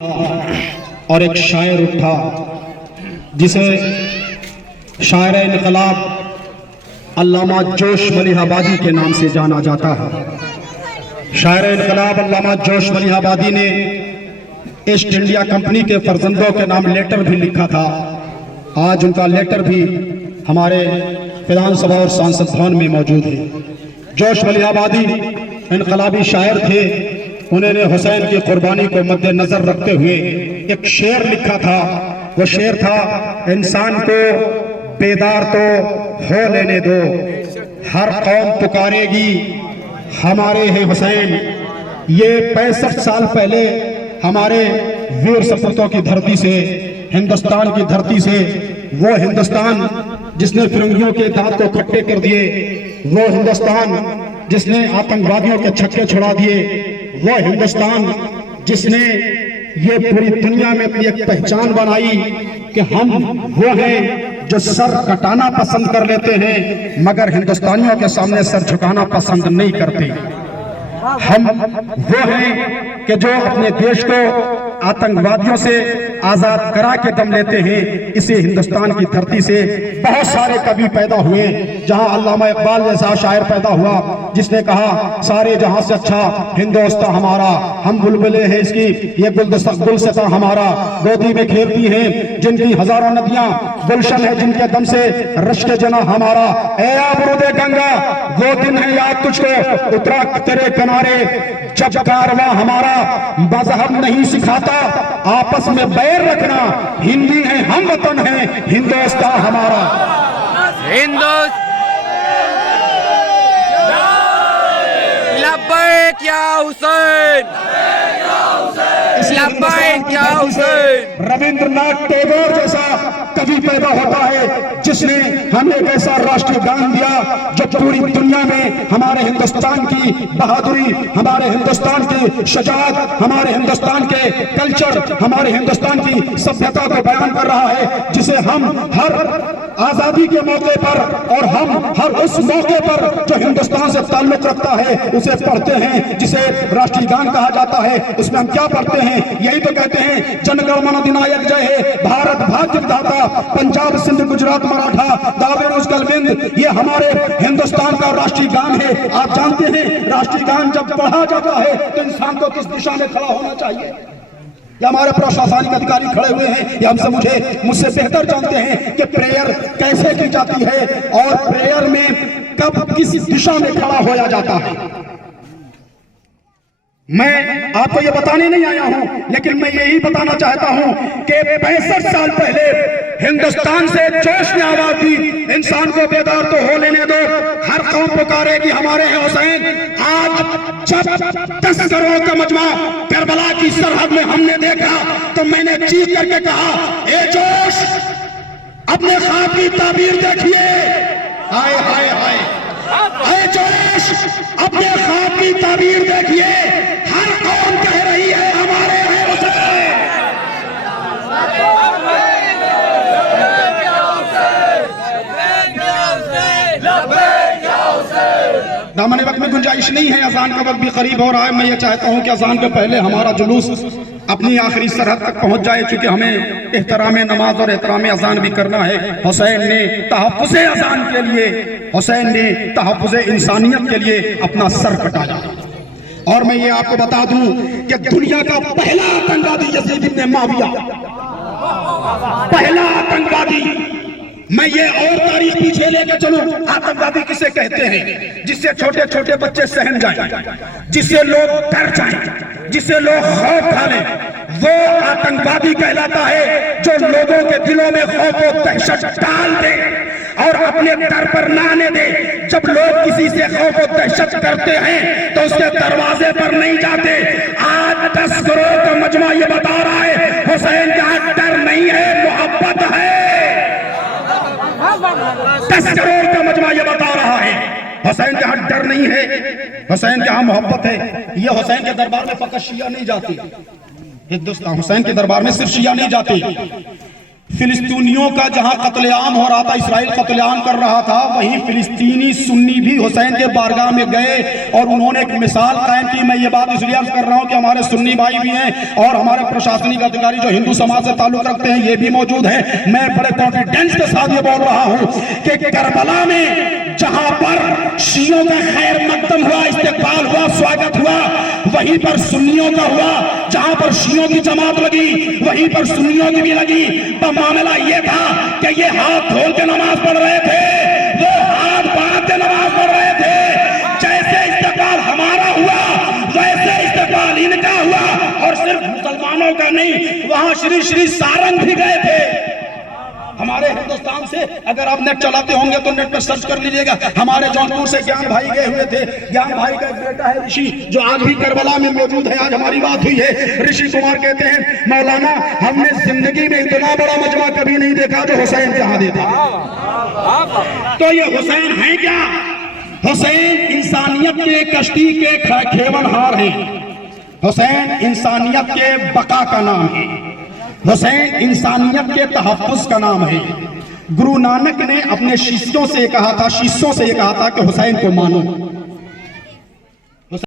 और एक शायर उठा जिसे शायर इनकलाब अल्लामा जोश मलिहाबादी के नाम से जाना जाता है। शायर इनकलाब अल्लामा जोश मलिहाबादी ने ईस्ट इंडिया कंपनी के फर्जंदों के नाम लेटर भी लिखा था। आज उनका लेटर भी हमारे विधानसभा और सांसद भवन में मौजूद है। जोश मलिहाबादी इनकलाबी शायर थे। उन्होंने हुसैन की कुर्बानी को मद्देनजर रखते हुए एक शेर लिखा था। वो शेर था, इंसान को बेदार तो हो लेने दो, हर कौम पुकारेगी हमारे हैं हुसैन। ये 65 साल पहले हमारे वीर सपूतों की धरती से, हिंदुस्तान की धरती से, वो हिंदुस्तान जिसने फिरंगियों के दांत को खट्टे कर दिए, वो हिंदुस्तान जिसने आतंकवादियों के छक्के छुड़ा दिए, वो हिंदुस्तान जिसने ये पूरी दुनिया में अपनी एक पहचान बनाई कि हम वो हैं जो सर कटाना पसंद कर लेते हैं मगर हिंदुस्तानियों के सामने सर झुकाना पसंद नहीं करते। हम वो हैं कि जो अपने देश को आतंकवादियों से आजाद करा के दम लेते हैं। इसी हिंदुस्तान की धरती से बहुत सारे कवि पैदा हुए, जहां अल्लामा इकबाल जैसा शायर पैदा हुआ जिसने कहा, सारे जहां से अच्छा हिंदुस्तान हमारा, हम बुलबुलें हैं इसकी, ये गुलसिता हमारा, गोदी में खेलती हैं जिनकी हजारों नदियां, गुलशन है जिनके दम से रश्क जना हमारा। ए आबरूदे गंगा, वो दिन है याद तुझको उतरा तेरे किनारे, जब कारवां हमारा मजहब नहीं सिखाता आपस में बैर रखना, हिंदी है हम वतन है हिंदुस्तान हमारा। लब्बैक या हुसैन, लब्बैक या हुसैन। रविंद्रनाथ टैगोर जैसा कवि पैदा होता है जिसने हमें एक ऐसा राष्ट्रीय गान दिया जो पूरी दुनिया में हमारे हिंदुस्तान की बहादुरी, हमारे हिंदुस्तान की शजाअत, हमारे हिंदुस्तान के कल्चर, हमारे हिंदुस्तान की सभ्यता को बयान कर रहा है, जिसे हम हर आजादी के मौके पर और हम हर उस मौके पर जो हिंदुस्तान से ताल्लुक रखता है उसे पढ़ते हैं, जिसे राष्ट्रीय गान कहा जाता है। उसमें हम क्या पढ़ते हैं? यही तो कहते हैं, जनगण मन अधिनायक जय हे, भारत भाग्य विधाता, पंजाब सिंध गुजरात मराठा, दावेर उसकल बिंद। ये हमारे हिंदुस्तान का राष्ट्रीय गान है। आप जानते हैं राष्ट्रीय गान जब पढ़ा जाता है तो इंसान को किस दिशा में खड़ा होना चाहिए? या हमारे प्रशासनिक अधिकारी खड़े हुए हैं, या हमसे मुझसे बेहतर जानते हैं कि प्रेयर कैसे की जाती है और प्रेयर में कब किस दिशा में खड़ा होया जाता है। मैं आपको ये बताने नहीं आया हूं, लेकिन मैं यही बताना चाहता हूं कि 65 साल पहले हिंदुस्तान से जोश ने आवाज दी, इंसान को बेदार तो हो लेने दो, हर कौम पुकारेगी हमारे हैं हुसैन। आज जब 10 करोड़ का मजमा करबला की सरहद में हमने देखा तो मैंने चीख करके कहा, ए जोश, अपने ख्वाब की ताबीर देखिए। हाय हाय हाय, ए जोश, अपने ख्वाब की ताबीर देखिए। हर कौम कह रही है हमारे हैं हुसैन। दामन वक्त में गुंजाइश नहीं है, अजान का वक्त भी करीब हो रहा है। मैं ये चाहता हूं कि अजान के पहले हमारा जुलूस अपनी आखिरी सरहद तक पहुंच जाए, क्योंकि हमें एहतराम नमाज और एहतराम अजान भी करना है। हुसैन ने तहफ़्फ़ुज़े अजान के लिए, हुसैन ने तहफ़्फ़ुज़े इंसानियत के लिए अपना सर कटाया। और मैं ये आपको बता दूं कि दुनिया का पहला आतंकवादी यज़ीद इब्न मुआविया, पहला आतंकवादी। मैं ये और तारीख पीछे लेके चलूं, आतंकवादी किसे कहते हैं? जिससे छोटे छोटे बच्चे सहम जाएं, जिससे लोग डर जाएं, जिससे लोग खौफ खा लें, वो आतंकवादी कहलाता है जो लोगों के दिलों में खौफ और दहशत डाल दे और अपने दर पर ना आने दे। जब लोग किसी से खौफ और दहशत करते हैं तो उसके दरवाजे पर नहीं जाते। आज 10 करोड़ का मजमा ये बता रहा है, हुसैन का डर नहीं है, मोहब्बत है। 10 करोड़ का मजमा ये बता रहा है, हुसैन के हाथ डर नहीं है, हुसैन के हाथ मोहब्बत है। ये हुसैन के दरबार में फकत शिया नहीं जाती, हिंदुस्तान हुसैन के दरबार में सिर्फ शिया नहीं जाती, फिलिस्तीनियों का जहां कत्लेआम हो रहा था, इसराइल कत्लेआम कर रहा था, वहीं फिलिस्तीनी सुन्नी भी हुसैन के बारगाह में गए और उन्होंने एक मिसाल कायम की। मैं ये बात इसलिए अर्ज कर रहा हूं कि हमारे सुन्नी भाई भी हैं और हमारे प्रशासनिक अधिकारी जो हिंदू समाज से ताल्लुक रखते हैं ये भी मौजूद हैं। मैं बड़े कॉन्फिडेंस के साथ ये बोल रहा हूं कि करबला में जहां पर शियों का खैर मकदम हुआ, इस्तेकबाल हुआ, स्वागत हुआ, वहीं पर सुन्नियों का हुआ। जहां पर शियों की जमात लगी वहीं पर सुन्नियों की भी लगी। मामला ये था कि ये हाथ धोल के नमाज पढ़ रहे थे, वो हाथ बांध के नमाज पढ़ रहे थे। जैसे इस्तेकबाल हमारा हुआ वैसे इस्तेकबाल इनका हुआ। और सिर्फ मुसलमानों का नहीं, वहां श्री श्री सारंग भी गए थे हमारे हिंदुस्तान से। अगर आप नेट चलाते होंगे तो नेट पर सर्च कर लीजिएगा। हमारे जौनपुर से ज्ञान भाई गए हुए थे। ज्ञान भाई का एक बेटा है ऋषि, जो आज भी करबला में मौजूद है। आज हमारी बात हुई है। ऋषि कुमार कहते हैं, मौलाना हमने जिंदगी में इतना बड़ा मजमा कभी नहीं देखा जो हुसैन के हाथ था। तो ये हुसैन है क्या? हुसैन इंसानियत के कश्ती के खेवनहार हैं। हुसैन इंसानियत के बका का नाम है। हुसैन इंसानियत के तहफ़्फ़ुज़ का नाम है। गुरु नानक ने अपने शिष्यों से कहा था कि हुसैन को मानो।